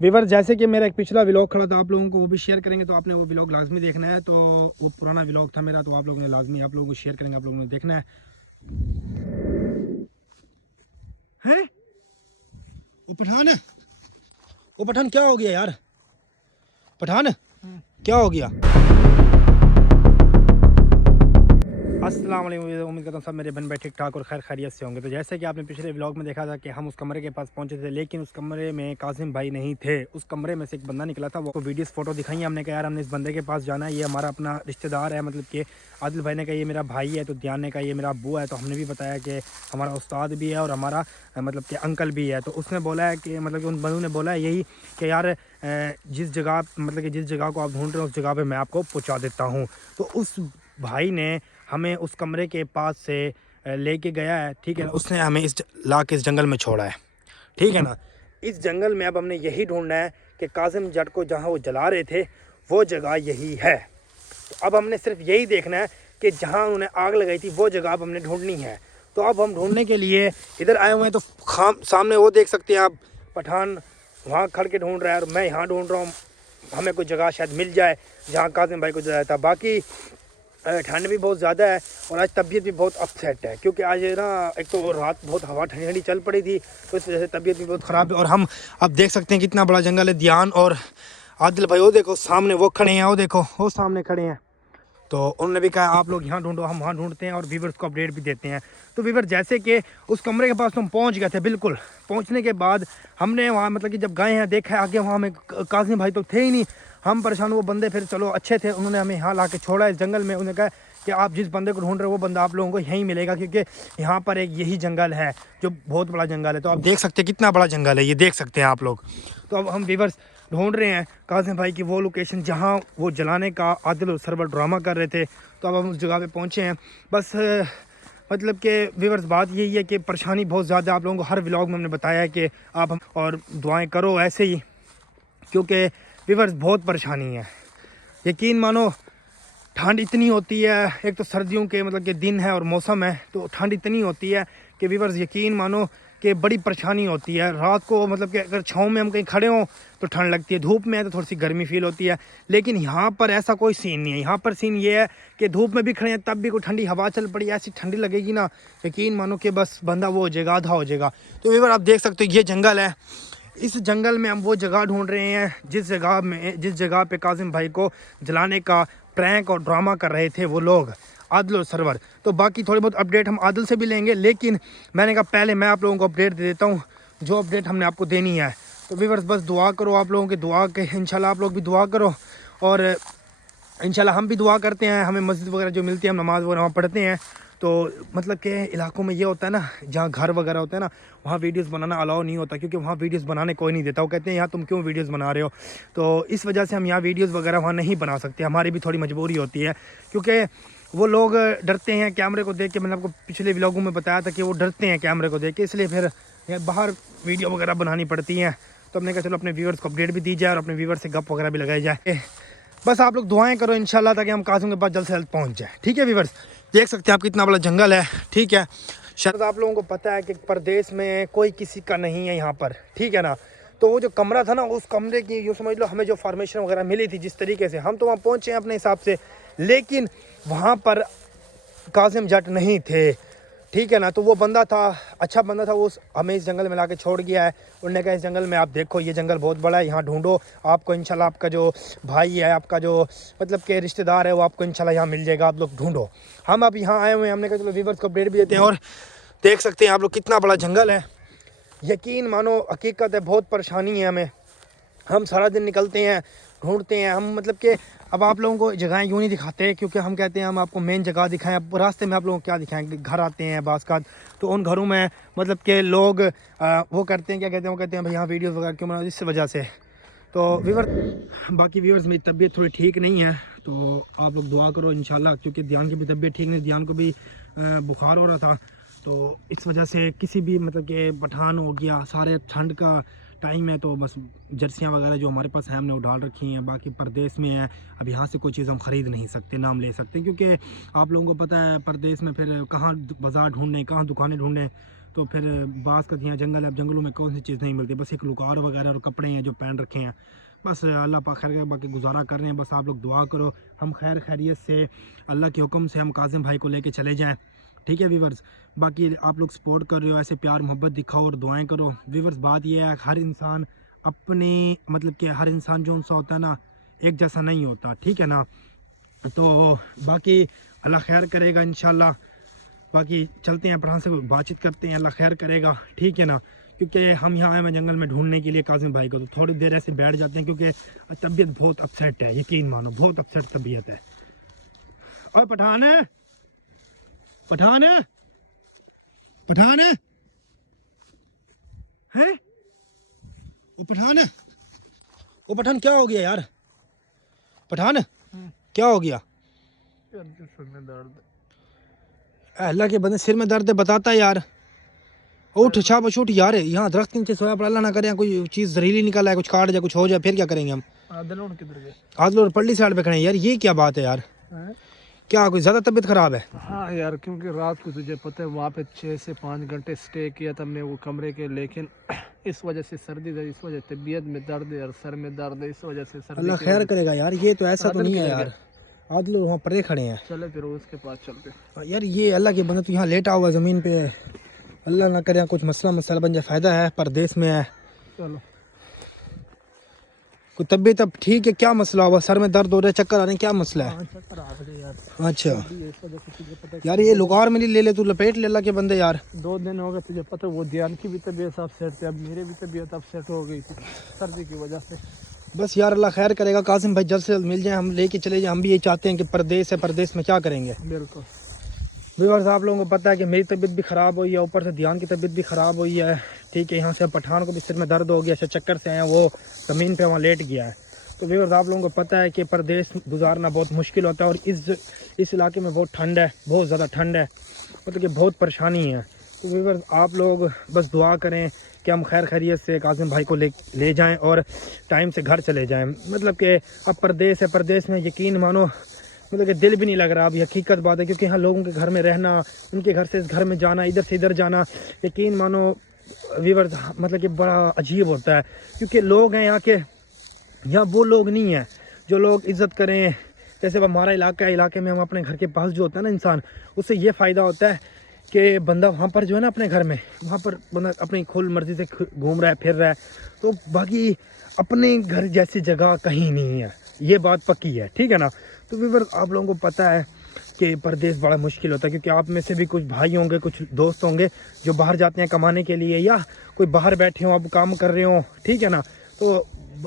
Weaver जैसे कि मेरा एक पिछला व्लॉग खड़ा था, आप लोगों को वो भी शेयर करेंगे, तो आपने वो व्लॉग लाजमी देखना है। तो वो पुराना व्लॉग था मेरा, तो आप लोगों ने लाजमी आप लोगों को शेयर करेंगे, आप लोगों ने देखना है। हैं? वो पठान है, वो पठान क्या हो गया यार? पठान क्या हो गया? अस्सलाम वालेकुम, उम्मीद करता हूँ सब मेरे बहन भाई ठीक ठाक और खैर खैरियत से होंगे। तो जैसे कि आपने पिछले व्लॉग में देखा था कि हम उस कमरे के पास पहुंचे थे, लेकिन उस कमरे में कासिम भाई नहीं थे। उस कमरे में से एक बंदा निकला था, वो वीडियोस फोटो दिखाई। हमने कहा यार हमने इस बंदे के पास जाना है, ये हमारा अपना रिश्तेदार है, मतलब कि आदिल भाई ने कहा ये मेरा भाई है, तो ध्यान ने कहा ये मेरा अब्बू है। तो हमने भी बताया कि हमारा उस्ताद भी है और हमारा मतलब कि अंकल भी है। तो उसने बोला है कि मतलब कि उन बंदों ने बोला है यही कि यार जिस जगह मतलब कि जिस जगह को आप ढूंढ रहे हो उस जगह पर मैं आपको पहुँचा देता हूँ। तो उस भाई ने हमें उस कमरे के पास से लेके गया है, ठीक है ना। उसने हमें ला के इस जंगल में छोड़ा है, ठीक है ना। इस जंगल में अब हमने यही ढूंढना है कि कासिम जट को जहाँ वो जला रहे थे वो जगह यही है। तो अब हमने सिर्फ यही देखना है कि जहाँ उन्होंने आग लगाई थी वो जगह अब हमने ढूंढनी है। तो अब हम ढूंढने के लिए इधर आए हुए हैं। तो सामने वो देख सकते हैं आप, पठान वहाँ खड़ के ढूंढ रहा है और मैं यहाँ ढूंढ रहा हूँ। हमें कोई जगह शायद मिल जाए जहाँ कासिम भाई को जलाया था। बाकी ठंड भी बहुत ज़्यादा है और आज तबीयत भी बहुत अपसेट है, क्योंकि आज ना एक तो रात बहुत हवा ठंडी ठंडी चल पड़ी थी, तो इस वजह से तबीयत भी बहुत ख़राब है। और हम अब देख सकते हैं कितना बड़ा जंगल है। ध्यान और आदिल भाई वो देखो सामने वो खड़े हैं, वो देखो वो सामने खड़े हैं। तो उन्होंने भी कहा आप लोग यहाँ ढूंढो, हम वहाँ ढूंढते हैं और व्यूवर्स को अपडेट भी देते हैं। तो व्यूवर जैसे कि उस कमरे के पास तो हम पहुँच गए थे, बिल्कुल पहुँचने के बाद हमने वहाँ मतलब कि जब गए हैं देखा है आगे, वहाँ हमें कासिम भाई तो थे ही नहीं, हम परेशान। वो बंदे फिर चलो अच्छे थे, उन्होंने हमें यहाँ ला के छोड़ा इस जंगल में। उन्होंने कहा कि आप जिस बंदे को ढूंढ रहे हो वो बंदा आप लोगों को यहीं मिलेगा, क्योंकि यहाँ पर एक यही जंगल है जो बहुत बड़ा जंगल है। तो आप देख सकते हैं कितना बड़ा जंगल है, ये देख सकते हैं आप लोग। तो अब हम व्यूवर्स ढूंढ रहे हैं कासिम भाई की वो लोकेशन जहाँ वो जलाने का आदिल और सरवर ड्रामा कर रहे थे। तो अब हम उस जगह पे पहुँचे हैं। बस मतलब कि व्यूवर्स बात यही है कि परेशानी बहुत ज़्यादा, आप लोगों को हर व्लॉग में हमने बताया है कि आप हम और दुआएं करो ऐसे ही, क्योंकि व्यूवर्स बहुत परेशानी है। यकीन मानो ठंड इतनी होती है, एक तो सर्दियों के मतलब कि दिन है और मौसम है, तो ठंड इतनी होती है कि व्यूवर्स यकीन मानो कि बड़ी परेशानी होती है। रात को मतलब कि अगर छाँव में हम कहीं खड़े हों तो ठंड लगती है, धूप में है तो थोड़ी सी गर्मी फील होती है। लेकिन यहाँ पर ऐसा कोई सीन नहीं है। यहाँ पर सीन ये है कि धूप में भी खड़े हैं तब भी कोई ठंडी हवा चल पड़ी, ऐसी ठंडी लगेगी ना, यकीन मानो कि बस बंदा वो हो जाएगा, आधा हो जाएगा। तो व्यूवर आप देख सकते हो ये जंगल है, इस जंगल में हम वो जगह ढूंढ रहे हैं जिस जगह पे कासिम भाई को जलाने का प्रैंक और ड्रामा कर रहे थे वो लोग, आदिल और सरवर। तो बाकी थोड़ी बहुत अपडेट हम आदिल से भी लेंगे, लेकिन मैंने कहा पहले मैं आप लोगों को अपडेट दे देता हूँ जो अपडेट हमने आपको देनी है। तो व्यूअर्स बस दुआ करो, आप लोगों की दुआ के इंशाल्लाह आप लोग भी दुआ करो और इंशाल्लाह हम भी दुआ करते हैं। हमें मस्जिद वगैरह जो मिलती है हम नमाज़ वगैरह वहाँ पढ़ते हैं। तो मतलब के इलाकों में ये होता है ना, जहाँ घर वगैरह होता है ना, वहाँ वीडियोस बनाना अलाउ नहीं होता, क्योंकि वहाँ वीडियोस बनाने कोई नहीं देता। वो कहते हैं यहाँ तुम क्यों वीडियोस बना रहे हो। तो इस वजह से हम यहाँ वीडियोस वगैरह वहाँ नहीं बना सकते, हमारी भी थोड़ी मजबूरी होती है, क्योंकि वो लोग डरते हैं कैमरे को देख के। मैंने आपको पिछले व्लॉगों में बताया था कि वो डरते हैं कैमरे को देख के, इसलिए फिर बाहर वीडियो वगैरह बनानी पड़ती हैं। तो हमने कहा चलो अपने व्यूवर्स को अपडेट भी दी जाए और अपने व्यूवर्स से गप वगैरह भी लगाई जाए। बस आप लोग दुआएं करो इंशाल्लाह, ताकि हम कासिम के पास जल्द से जल्द पहुंच जाए। ठीक है व्यूवर्स, देख सकते हैं आप कितना बड़ा जंगल है, ठीक है। शायद आप लोगों को पता है कि प्रदेश में कोई किसी का नहीं है यहाँ पर, ठीक है ना। तो वो जो कमरा था ना, उस कमरे की यूँ समझ लो हमें जो फॉर्मेशन वगैरह मिली थी जिस तरीके से, हम तो वहाँ पहुँचे हैं अपने हिसाब से, लेकिन वहाँ पर कासिम जट नहीं थे, ठीक है ना। तो वो बंदा था, अच्छा बंदा था, वो हमें इस जंगल में ला के छोड़ गया है। उन्होंने कहा इस जंगल में आप देखो ये जंगल बहुत बड़ा है, यहाँ ढूंढो, आपको इंशाल्लाह आपका जो भाई है, आपका जो मतलब के रिश्तेदार है, वो आपको इंशाल्लाह यहाँ मिल जाएगा, आप लोग ढूंढो। हम अब यहाँ आए हुए हैं, हमने कहा चलो व्यूवर्स को अपडेट भी देते हैं। और देख सकते हैं आप लोग कितना बड़ा जंगल है, यकीन मानो हकीकत है, बहुत परेशानी है हमें। हम सारा दिन निकलते हैं, ढूंढते हैं हम, मतलब कि अब आप लोगों को जगहें यूँ नहीं दिखाते, क्योंकि हम कहते हैं हम आपको मेन जगह दिखाएं। अब रास्ते में आप लोगों को क्या दिखाएंगे, घर आते हैं बास का, तो उन घरों में मतलब कि लोग वो करते हैं, क्या कहते हैं, वो कहते हैं भाई यहाँ वीडियोस वगैरह क्यों बनाओ, इस वजह से। तो व्यूवर बाकी व्यूवर्स मेरी तबीयत थोड़ी ठीक नहीं है, तो आप लोग दुआ करो इंशाल्लाह, क्योंकि ध्यान की भी तबीयत ठीक नहीं, ध्यान को भी बुखार हो रहा था। तो इस वजह से किसी भी मतलब कि पठान हो गया, सारे ठंड का टाइम है, तो बस जर्सियाँ वगैरह जो हमारे पास हैं हमने वो डाल रखी हैं। बाकी परदेश में है, अब यहाँ से कोई चीज़ हम ख़रीद नहीं सकते, नाम ले सकते, क्योंकि आप लोगों को पता है परदेश में फिर कहाँ बाज़ार ढूंढने, कहाँ दुकानें ढूंढें। तो फिर बास का यहाँ जंगल है, जंगलों में कौन सी चीज़ नहीं मिलती, बस एक लुकार वगैरह और कपड़े हैं जो पहन रखे हैं, बस अल्लाह पाक खैर बाकी गुजारा कर रहे हैं। बस आप लोग दुआ करो हम खैर खैरियत से अल्लाह के हुक्म से हम कासिम भाई को लेके चले जाएं, ठीक है व्यूवर्स। बाकी आप लोग सपोर्ट कर रहे हो, ऐसे प्यार मोहब्बत दिखाओ और दुआएं करो व्यूवर्स। बात यह है हर इंसान अपने मतलब कि हर इंसान जो उनसा होता है ना एक जैसा नहीं होता, ठीक है ना। तो बाकी अल्लाह खैर करेगा इंशाल्लाह। बाकी चलते हैं पठान से बातचीत करते हैं, अल्लाह खैर करेगा, ठीक है ना। क्योंकि हम यहाँ आए हैं जंगल में ढूंढने के लिए कासिम भाई को, तो थोड़ी देर ऐसे बैठ जाते हैं क्योंकि तबीयत बहुत अपसेट है, यकीन मानो बहुत अपसेट तबीयत है। और पठान है, पठान है, पठान है, है? वो पठान है, वो पठान क्या हो गया यार? पठान क्या हो गया? सिर में दर्द, अल्लाह के बंदे सिर में दर्द है बताता है यार। उठ शाबाश उठ यार, यहाँ दरख्त के नीचे सोया पर अल्लाह ना करे कोई चीज़ जहरीली निकल आए, कुछ काट जाए, कुछ हो जाए, फिर क्या करेंगे हम? आदिल किधर गए? आदिल और पल्ली साइड पे खड़े हैं यार, ये क्या बात है यार? क्या कोई ज़्यादा तबीयत ख़राब है? हाँ यार, क्योंकि रात को तुझे पता है वहाँ पे 6 से 5 घंटे स्टे किया था हमने वो कमरे के, लेकिन इस वजह से सर्दी है, इस वजह से तबीयत में दर्द है और सर में दर्द है, इस वजह से सर्दी। अल्लाह खैर करेगा यार, ये तो ऐसा तो नहीं है यार। आदिल वहाँ परे खड़े हैं, चले फिर उसके पास चलते यार। ये अल्लाह के बंदे तो यहाँ लेटा हुआ ज़मीन पे, अल्लाह ना करे कुछ मसला मसला बन जाए, फ़ायदा है परदेश में है। चलो कोई तबीयत अब ठीक है? क्या मसला हुआ? सर में दर्द हो रहा है, चक्कर आ रहे हैं, क्या मसला है? अच्छा यार ये लुकार में ले ले, तू लपेट ले अल्लाह के बंदे यार। 2 दिन हो गए तुझे पता है, वो ध्यान की भी तबीयत अपसेट थी, अब मेरी भी तबीयत अपसेट हो गई थी सर्दी की वजह से। बस यार अल्लाह खैर करेगा, कासिम भाई जल्द से जल्द मिल जाए, हम लेके चले जाए। हम भी ये चाहते हैं कि परदेश है, परदेश में क्या करेंगे। बिल्कुल व्यूअर्स आप लोगों को पता है कि मेरी तबीयत भी ख़राब हुई है, ऊपर से ध्यान की तबीयत भी ख़राब हुई है, ठीक है। यहाँ से पठान को भी सिर में दर्द हो गया, अच्छा चक्कर से आया, वो ज़मीन पे वहाँ लेट गया है। तो व्यूअर्स आप लोगों को पता है कि परदेश गुजारना बहुत मुश्किल होता है, और इस इलाके में बहुत ठंड है, बहुत ज़्यादा ठंड है, मतलब कि बहुत परेशानी है। तो व्यूअर्स आप लोग बस दुआ करें कि हम खैर खैरियत से कासिम भाई को ले जाएं और टाइम से घर चले जाएं। मतलब कि अब परदेश है, परदेश में यकीन मानो मतलब कि दिल भी नहीं लग रहा, अब हकीकत बात है। क्योंकि यहाँ लोगों के घर में रहना, उनके घर से इस घर में जाना, इधर से इधर जाना, यकीन मानो व्यूअर्स मतलब कि बड़ा अजीब होता है। क्योंकि लोग हैं यहाँ के, यहाँ वो लोग नहीं हैं जो लोग इज़्ज़त करें। जैसे हमारा इलाका है, इलाके में हम अपने घर के पास जो होता है ना इंसान, उससे ये फ़ायदा होता है कि बंदा वहाँ पर जो है ना अपने घर में, वहाँ पर बंदा अपनी खुल मर्ज़ी से घूम रहा है, फिर रहा है। तो बाकी अपने घर जैसी जगह कहीं नहीं है, ये बात पक्की है, ठीक है ना। तो व्यूअर्स आप लोगों को पता है कि परदेश बड़ा मुश्किल होता है, क्योंकि आप में से भी कुछ भाई होंगे, कुछ दोस्त होंगे जो बाहर जाते हैं कमाने के लिए, या कोई बाहर बैठे हों, अब काम कर रहे हों, ठीक है ना। तो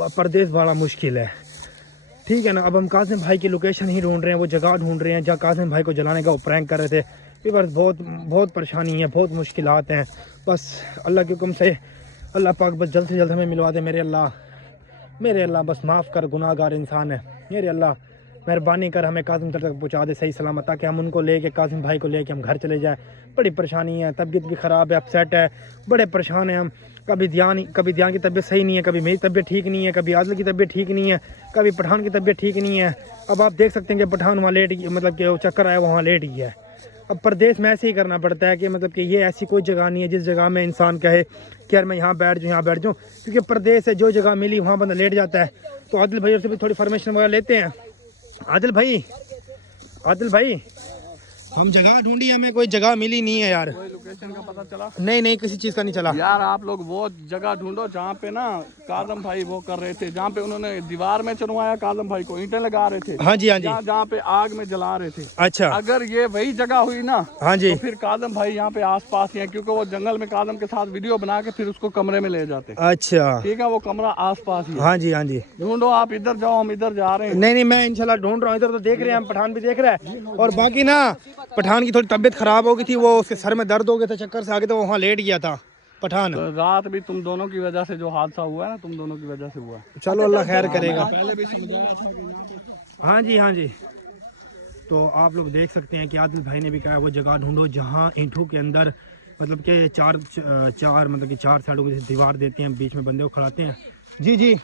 परदेश बड़ा मुश्किल है, ठीक है ना। अब हम कासिम भाई की लोकेशन ही ढूंढ रहे हैं, वो जगह ढूंढ रहे हैं जहाँ कासिम भाई को जलाने का वो प्रैंक कर रहे थे। व्यूअर्स बहुत परेशानी है, बहुत मुश्किलात हैं। बस अल्लाह के हुक्म से अल्लाह पाक बस जल्द से जल्द हमें मिलवा दे। मेरे अल्लाह बस माफ़ कर, गुनाहगार इंसान है। मेरे अल्लाह मेहरबानी कर हमें कासिम तक पहुँचा दे सही सलामत, ताकि हम उनको लेके कासिम भाई को लेके हम घर चले जाएं। बड़ी परेशानी है, तबीयत भी ख़राब है, अपसेट है, बड़े परेशान हैं हम। कभी ध्यान की तबीयत सही नहीं है, कभी मेरी तबीयत ठीक नहीं है, कभी आदिल की तबीयत ठीक नहीं है, कभी पठान की तबीयत ठीक नहीं है। अब आप देख सकते हैं कि पठान वहाँ लेट गया, मतलब कि वो चक्कर आया वहाँ लेट गया है। अब परदेश में ऐसे ही करना पड़ता है कि मतलब कि ये ऐसी कोई जगह नहीं है जिस जगह में इंसान कहे कि यार मैं यहाँ बैठ जाऊँ। क्योंकि परदेश है, जो जगह मिली वहाँ बंदा लेट जाता है। तो आदिल भाई से भी थोड़ी फॉर्मेशन वगैरह लेते हैं। आदिल भाई हम जगह ढूंढी, हमें कोई जगह मिली नहीं है यार। कोई लोकेशन का पता चला? नहीं किसी चीज़ का नहीं चला यार। आप लोग वो जगह ढूंढो जहाँ पे ना कादम भाई वो कर रहे थे, जहाँ पे उन्होंने दीवार में चुनवाया कादम भाई को, ईंटें लगा रहे थे। हाँ जी जहाँ पे आग में जला रहे थे। अच्छा, अगर ये वही जगह हुई ना, हाँ जी, तो फिर कादम भाई यहाँ पे आसपास ही है, क्योंकि वो जंगल में कादम के साथ वीडियो बना के फिर उसको कमरे में ले जाते। अच्छा ठीक है, वो कमरा आसपास ही है। हाँ जी ढूंढो, आप इधर जाओ, हम इधर जा रहे हैं। नहीं मैं इंशाल्लाह ढूंढ रहा हूँ, इधर तो देख रहे हैं हम, पठान भी देख रहा है। और बाकी ना पठान की थोड़ी तबीयत खराब हो गई थी, वो उसके सर में दर्द हो गया था, चक्कर से आगे तो वहाँ लेट गया था पठान। तो रात भी तुम दोनों की वजह से जो हादसा हुआ है ना, तुम दोनों की वजह से हुआ है। चलो अल्लाह खैर करेगा। पहले भी समझाया था कि यहाँ पे। हाँ जी। तो आप लोग देख सकते हैं कि आदिल भाई ने भी कहा वो जगह ढूंढो जहाँ ईंटों के अंदर मतलब कि चार मतलब कि 4 साइडों की दीवार देते हैं, बीच में बंदे को खड़ाते हैं। जी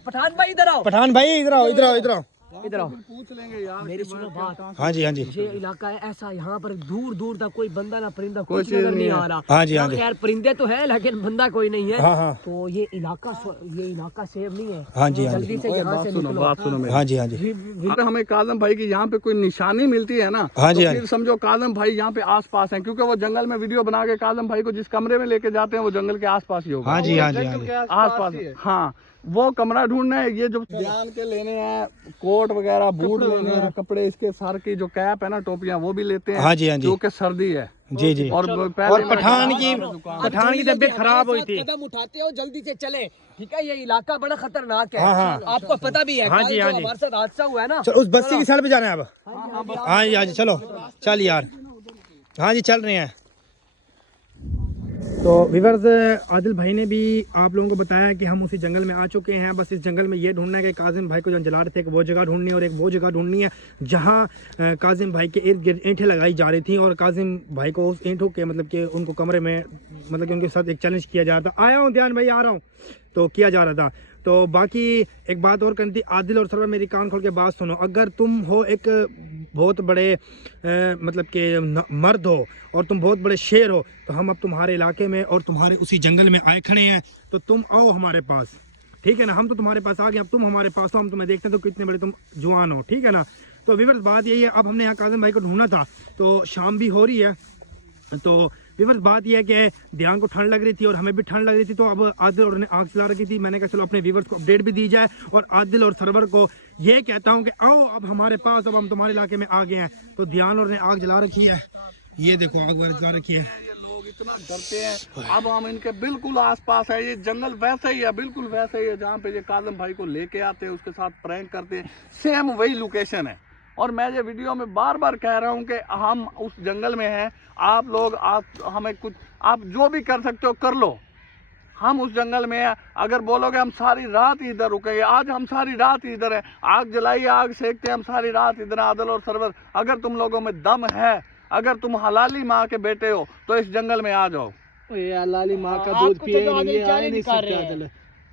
पठान भाई इधर आओ, पठान भाई इधर आओ। इधर आओ, पूछ लेंगे यार। मेरी सुनो बात। हाँ जी हाँ जी ये इलाका है ऐसा, यहाँ पर दूर दूर तक कोई बंदा ना परिंदा कोई कुछ चीज़ नजर नहीं नहीं है। आ रहा। हाँ जी हाँ जी खैर परिंदे तो है लेकिन बंदा कोई नहीं है। हाँ हाँ तो ये इलाका सेफ नहीं है। हाँ जी हाँ जी जल्दी से यहाँ से निकलो। बात सुनो मेरी। हाँ जी हाँ जी अगर हमें काजम भाई की यहाँ पे कोई निशानी मिलती है ना, हाँ जी, तो हाँ फिर समझो काजम भाई यहाँ पे आसपास हैं, क्योंकि वो जंगल में वीडियो बना के काजम भाई को जिस कमरे में लेके जाते हैं वो जंगल के आसपास ही होगा। हाँ जी हाँ जी हाँ जी आसपास। हाँ, वो कमरा ढूंढना है। ये जो ध्यान के लेने हैं, कोट वगैरह, बूट लेने हैं, कपड़े, इसके सर की जो कैप है ना, टोपियां, वो भी लेते हैं। हाँ जी हाँ जी जो कि सर्दी है। जी जी और और पहले पठान की तबीयत खराब हुई थी। कदम उठाते हो जल्दी से चले, ठीक है। ये इलाका बड़ा खतरनाक है। हाँ, हाँ। आपको पता भी है। हाँ जी, कल हाँ जो जी। हमारे साथ हादसा हुआ है ना। चलो उस बस्ती की साइड पे जाना है अब। हाँ जी हाँ जी चलो चल यार। हाँ जी चल रहे हैं। तो व्यूअर्स, आदिल भाई ने भी आप लोगों को बताया कि हम उसी जंगल में आ चुके हैं। बस इस जंगल में ये ढूंढना है कि काजिम भाई को जो जला रहे थे, एक वो जगह ढूंढनी है और एक वो जगह ढूंढनी है जहाँ काजिम भाई के इर्द गिर्द ईंटें लगाई जा रही थी और काजिम भाई को उस ईंटों के मतलब कि उनको कमरे में मतलब कि उनके साथ एक चैलेंज किया जा रहा था। आया हूँ ध्यान भाई, आ रहा हूँ। तो किया जा रहा था। तो बाकी एक बात और करनी थी, आदिल और सरवर मेरी कान खोल के बात सुनो। अगर तुम हो एक बहुत बड़े मतलब कि मर्द हो और तुम बहुत बड़े शेर हो, तो हम अब तुम्हारे इलाके में और तुम्हारे उसी जंगल में आए खड़े हैं। तो तुम आओ हमारे पास, ठीक है ना। हम तो तुम्हारे पास आ गए, अब तुम हमारे पास हो, हम तुम्हें देखते हैं तो कितने बड़े तुम जवान हो, ठीक है ना। तो व्यूअर्स बात यही है, अब हमने यहाँ काजिम भाई को ढूंढना था, तो शाम भी हो रही है। तो व्यूअर्स बात यह है कि ध्यान को ठंड लग रही थी और हमें भी ठंड लग रही थी। तो अब आदिल और ने आग चला रखी थी। मैंने कहा चलो अपने व्यूअर्स को अपडेट भी दी जाए और आदिल और सरवर को ये कहता हूँ कि आओ अब हमारे पास, अब हम तुम्हारे इलाके में आ गए हैं। तो ध्यान और ने आग जला रखी है, ये देखो आग वगैरह जला रखी है। लोग इतना डरते हैं। अब हम इनके बिल्कुल आसपास है। ये जंगल वैसा ही है, बिल्कुल वैसा ही है जहाँ पे ये काजम भाई को लेके आते हैं, उसके साथ प्रैंक करते हैं। सेम वही लोकेशन है। और मैं ये वीडियो में बार बार कह रहा हूँ कि हम उस जंगल में हैं। आप लोग हमें कुछ, आप जो भी कर सकते हो कर लो। हम उस जंगल में हैं। अगर बोलोगे हम सारी रात ही इधर रुकेंगे, आज हम सारी रात ही इधर हैं। आग जलाइए, आग सेकते हैं, हम सारी रात इधर। आदिल और सरवर, अगर तुम लोगों में दम है, अगर तुम हलाली माँ के बेटे हो, तो इस जंगल में आ जाओ। ये हलाली माँ का दूध पिए नहीं, आ नहीं सकते।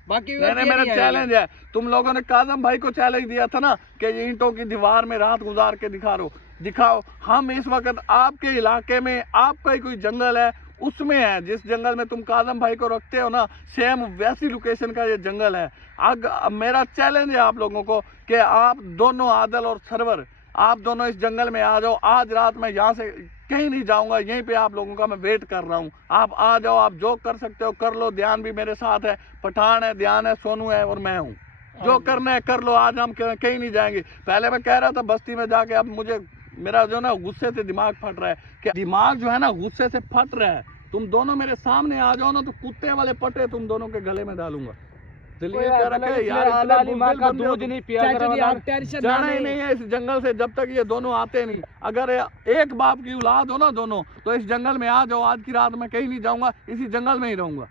बाकी मेरा चैलेंज है। तुम लोगों ने काजम भाई को चैलेंज दिया था ना कि ईंटों की दीवार में रात गुजार के दिखाओ। हम इस वक्त आपके इलाके में, आपका ही कोई जंगल है उसमें है। जिस जंगल में तुम काजम भाई को रखते हो ना, सेम वैसी लोकेशन का ये जंगल है। मेरा चैलेंज है आप लोगों को कि आप दोनों, आदिल और सरवर, आप दोनों इस जंगल में आ जाओ। आज रात मैं यहाँ से कहीं नहीं जाऊंगा, यहीं पे आप लोगों का मैं वेट कर रहा हूँ। आप आ जाओ, आप जो कर सकते हो कर लो। ध्यान भी मेरे साथ है, पठान है, ध्यान है, सोनू है और मैं हूँ। जो करना है कर लो। आज हम कहीं नहीं जाएंगे। पहले मैं कह रहा था बस्ती में जाके, अब मुझे मेरा जो ना गुस्से से दिमाग फट रहा है कि दिमाग जो है ना गुस्से से फट रहा है। तुम दोनों मेरे सामने आ जाओ ना, तो कुत्ते वाले पटे तुम दोनों के गले में डालूंगा। इसलिए कह रहा है यार, हलाली माँ का दूध नहीं पिया जाना ही नहीं है इस जंगल से जब तक ये दोनों आते नहीं। अगर एक बाप की औलाद हो ना दोनों, तो इस जंगल में आ जाओ। आज की रात मैं कहीं नहीं जाऊंगा, इसी जंगल में ही रहूंगा।